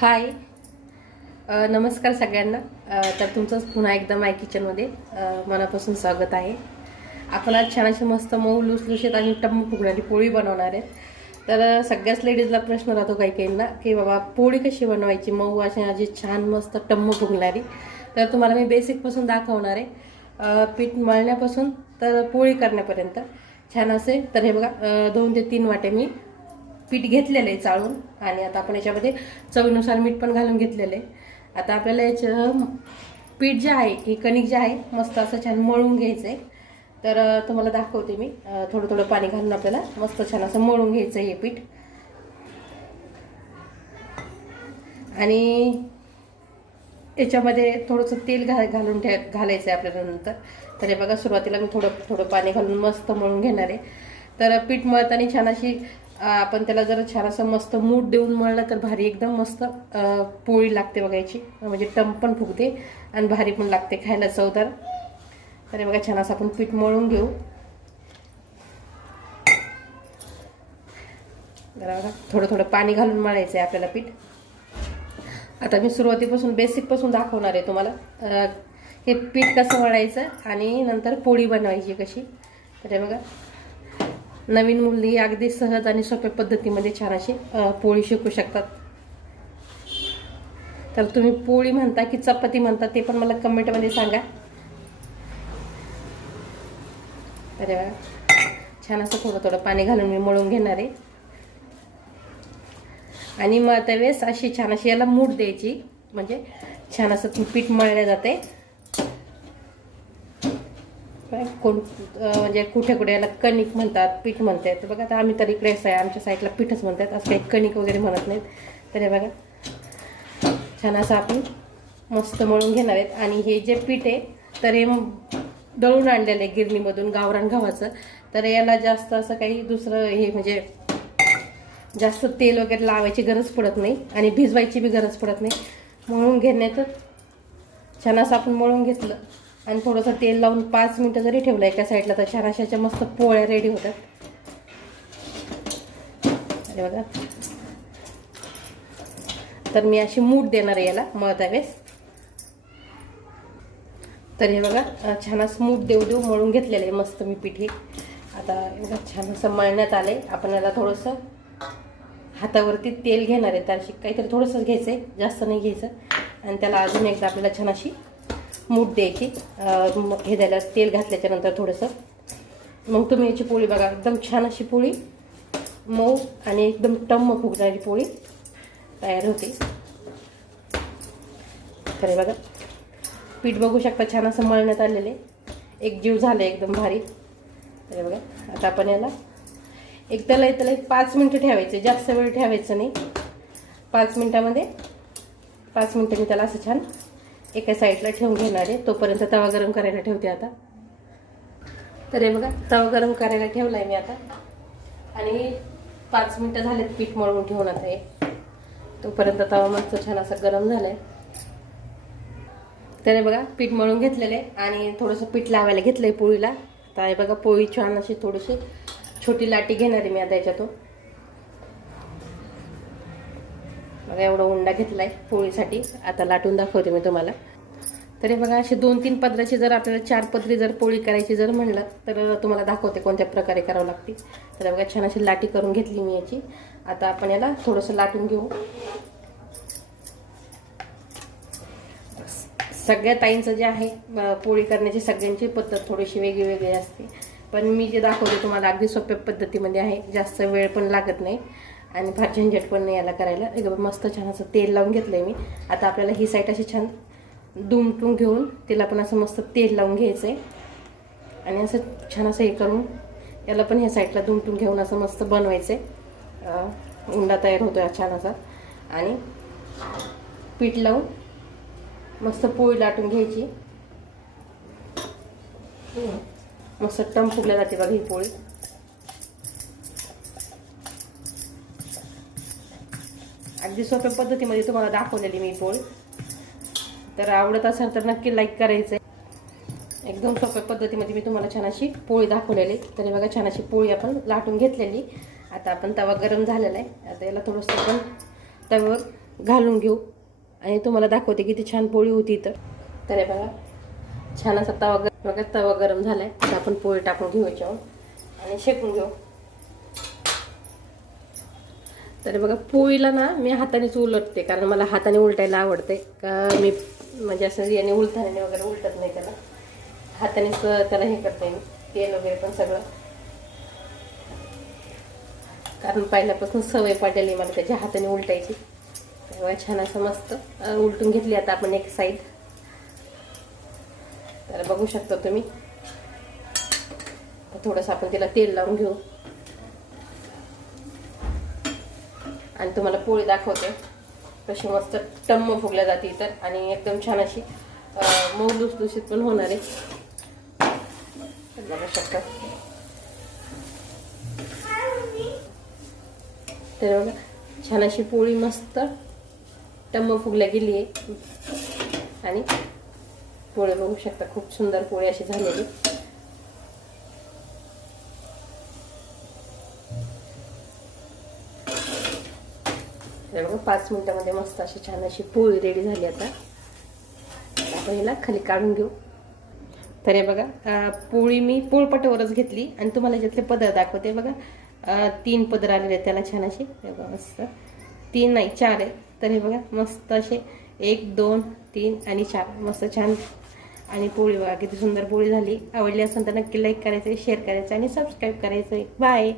हाय नमस्कार सगळ्यांना. तर तुमचंच पुन्हा एकदा माय किचनमध्ये मनापासून स्वागत आहे. आपण आज छान अशी मस्त मऊ लुसलुशीत आणि टम्म फुगणारी पोळी बनवणार आहेत तर सगळ्याच लेडीजला प्रश्न राहतो काही काहींना की बाबा पोळी कशी बनवायची? मऊ अशी अशी छान मस्त टम्म फुगणारी. तर तुम्हाला मी बेसिकपासून दाखवणार आहे. पीठ मळण्यापासून तर पोळी करण्यापर्यंत. छान असे तर हे बघा दोन ते तीन वाटे मी पीठ घेतलेलं आहे चाळून आणि आता आपण याच्यामध्ये चवीनुसार मीठ पण घालून घेतलेलं आहे. आता आपल्याला याचं पीठ जे आहे हे कणिक जे आहे मस्त असं छान मळून घ्यायचं आहे तर तुम्हाला दाखवते मी. थोडं थोडं पाणी घालून आपल्याला मस्त छान असं मळून घ्यायचं आहे हे पीठ. आणि याच्यामध्ये थोडंसं तेल घा घालून ठे घालायचं आहे आपल्याला नंतर. तर हे बघा सुरुवातीला मी थोडं थोडं पाणी घालून मस्त मळून घेणार आहे. तर पीठ मळताना छान अशी आपण त्याला जर छान असं मस्त मूठ देऊन मळलं तर भारी एकदम मस्त पोळी लागते बघायची. म्हणजे टम पण फुगते आणि भारी पण लागते खायला चवदार तर. हे बघा छान असं आपण पीठ मळून घेऊ. जरा बघा थोडं थोडं पाणी घालून मळायचं आहे आपल्याला पीठ. आता मी सुरुवातीपासून बेसिकपासून दाखवणार आहे तुम्हाला. हे पीठ कसं मळायचं आणि नंतर पोळी बनवायची कशी. तर हे बघा नवीन मुली अगदी सहज आणि सोप्या पद्धतीमध्ये छान अशी पोळी शिकू शकतात. तर तुम्ही पोळी म्हणता की चपाती म्हणता ते पण मला कमेंटमध्ये सांगा. तर छान असं थोडं थोडं पाणी घालून मी मळून घेणार आहे. आणि मग त्यावेळेस अशी छान अशी याला मूठ द्यायची. म्हणजे छान असं पीठ मळले जाते. आहे कोण म्हणजे कुठे कुठे याला कणिक म्हणतात पीठ म्हणतात बघा आता आम्ही तर इकडेच आहे. आमच्या साईडला पीठच म्हणतात. असं काही कणिक वगैरे म्हणत नाहीत. तर हे बघा छान असं आपण मस्त मळून घेणार आहेत. आणि हे जे पीठ आहे तर हे दळून आणलेलं आहे गिरणीमधून गावरान गव्हाचं. तर याला जास्त असं काही दुसरं हे म्हणजे जास्त तेल वगैरे लावायची गरज पडत नाही. आणि भिजवायची बी गरज पडत नाही. मळून घेण्यातच छान असं आपण मळून घेतलं. आणि थोडंसं तेल लावून पाच मिनटं जरी ठेवलं एका साईडला तर छान अशाच्या मस्त पोळ्या रेडी होतात. अरे बघा. तर मी अशी मूठ देणार आहे याला मळता वेळेस. तर हे बघा छान असं मूठ देऊ देऊ मळून घेतलेलं आहे मस्त मी पिठे आता एवढं छान असं मळण्यात आलं आहे आपण याला थोडंसं हातावरती तेल घेणार आहे. तर अशी काहीतरी थोडंसं घ्यायचं आहे जास्त नाही घ्यायचं. आणि त्याला अजून एकदा आपल्याला छान अशी मूठ द्यायची हे द्यायला तेल घातल्याच्यानंतर थोडंसं. मग तुम्ही याची पोळी बघा एकदम छान अशी पोळी मऊ आणि एकदम टम्म फुगणारी पोळी तयार होते. खरे बघा. पीठ बघू शकता छान असं मळण्यात आलेले. एक जीव झालं एकदम भारी. तर बघा. आता आपण याला एक त्याला त्याला एक पाच मिनटं ठेवायचे. जास्त वेळ ठेवायचं नाही. पाच मिनटामध्ये पाच मिनटं मी त्याला असं छान एका साईडला ठेवून घेणार आहे. तोपर्यंत तवा गरम करायला ठेवते आता. तर हे बघा तवा गरम करायला ठेवला आहे मी आता. आणि पाच मिनटं झालेत पीठ मळून ठेवून आता हे. तोपर्यंत तवा मस्त छान असा गरम झालाय. तर हे बघा पीठ मळून घेतलेलं आहे आणि थोडंसं पीठ लावायला घेतलं आहे पोळीला. आता हे बघा पोळी छान अशी थोडीशी छोटी लाटी घेणार आहे मी आता याच्यातून. बघा एवढा उंडा घेतला आहे पोळीसाठी. आता लाटून दाखवते मी तुम्हाला. तरी बघा असे दोन तीन पदराची जर आपल्याला चार पदरी जर पोळी करायची जर म्हणलं तर तुम्हाला दाखवते कोणत्या प्रकारे करावं लागते. तर बघा छान अशी लाटी करून घेतली मी याची. आता आपण याला थोडंसं लाटून घेऊ. सगळ्या ताईंचं जे आहे पोळी करण्याची सगळ्यांची पद्धत थोडीशी वेगळी वेगळी असते. पण मी जे दाखवते तुम्हाला अगदी सोप्या पद्धतीमध्ये आहे जास्त वेळ पण लागत नाही. आणि फार झंझट पण नाही याला करायला. एकदम मस्त छान असं तेल लावून घेतलं आहे मी. आता आपल्याला ही साईड अशी छान दुमटून घेऊन तिला पण असं मस्त तेल लावून घ्यायचं आहे आणि असं छान असं हे करून याला पण ह्या साईडला दुमटून घेऊन असं मस्त बनवायचं आहे उंडा तयार होतो आहे छान असा. आणि पीठ लावून मस्त पोळी लाटून घ्यायची. मस्त टम फुगल्या जाते बघा ही पोळी. अगदी सोप्या पद्धतीमध्ये तुम्हाला दाखवलेली मी पोळी. तर आवडत असेल तर नक्की लाईक करायचं एकदम सोप्या पद्धतीमध्ये मी तुम्हाला छान अशी पोळी दाखवलेली. तरी बघा छान अशी पोळी आपण लाटून घेतलेली. आता आपण तवा गरम झालेला आहे. आता याला थोडंसं आपण तव्यावर घालून घेऊ. आणि तुम्हाला दाखवते किती छान पोळी होती तर तर बघा छान असा तवा गरम बघा तवा गरम झालाय. आता आपण पोळी टाकून घेऊ याच्यावर आणि शेकून घेऊ. तर बघा पोळीला ना मी हातानेच उलटते कारण मला हाताने उलटायला आवडते. का मी म्हणजे असं याने उलथाने वगैरे उलटत नाही त्याला. हातानेच त्याला हे करते मी तेल वगैरे पण सगळं. कारण पहिल्यापासून सवय पडलेली मला त्याच्या हाताने उलटायची. तेव्हा छान असं मस्त उलटून घेतली आता आपण एक साईड तर बघू शकता तुम्ही. थोडंसं आपण तिला तेल लावून घेऊ. आणि तुम्हाला पोळी दाखवते. कशी मस्त टम्म फुगल्या जाते तर आणि एकदम छान अशी मऊ लुसलुशीत पण होणार आहे. बघू शकता. तर बघा छान अशी पोळी मस्त टम्म फुगल्या गेली आहे. आणि पोळी बघू शकता खूप सुंदर पोळी अशी झालेली. पाच मिनटामध्ये मस्त अशी छान अशी पोळी रेडी झाली आता. आपण हिला खाली काढून घेऊ. तर हे बघा पोळी मी पोळपटावरच घेतली आणि तुम्हाला याच्यातले पदर दाखवते बघा. तीन पदर आलेले आहेत त्याला छान असे. बघा मस्त. तीन नाही चार आहेत. तर हे बघा मस्त असे. एक दोन तीन आणि चार. मस्त छान. आणि पोळी बघा किती सुंदर पोळी झाली. आवडली असेल तर नक्की लाईक करायचं शेअर करायचं आणि सबस्क्राईब करायचं. बाय